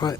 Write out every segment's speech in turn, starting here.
はい。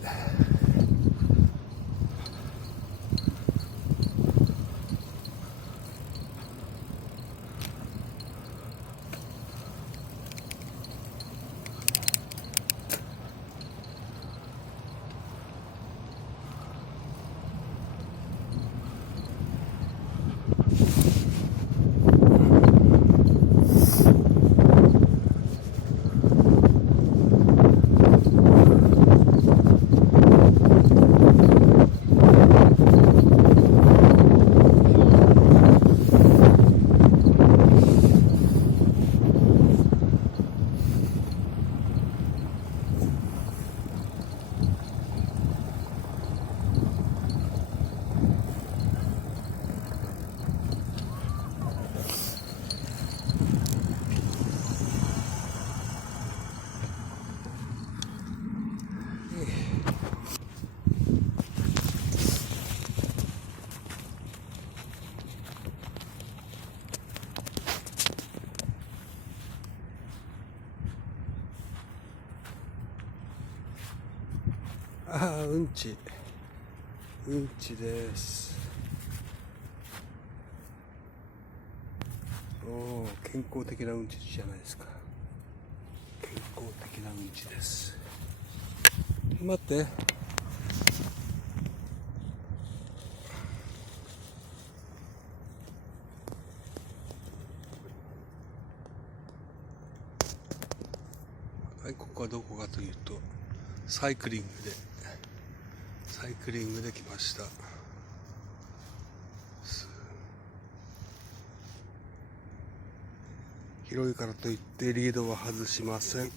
うんちです。おー、健康的なうんちじゃないですか。健康的なうんちです。待って、はい、ここはどこかというとサイクリングで来ました。広いからといってリードは外しません。はい、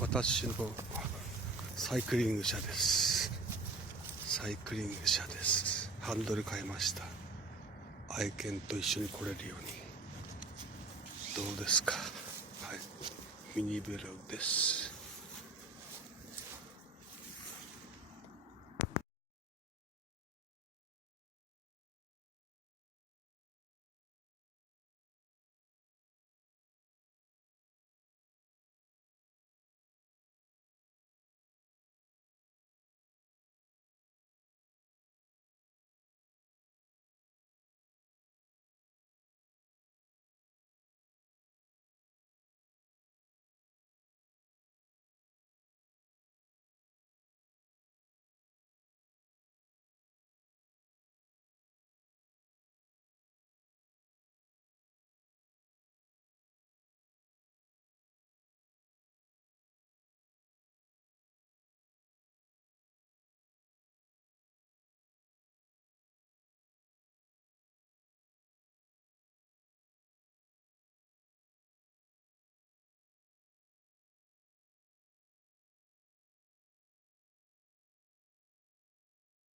私のサイクリング車です。ハンドル変えました。愛犬と一緒に来れるように。どうですか。はい、ミニベロです。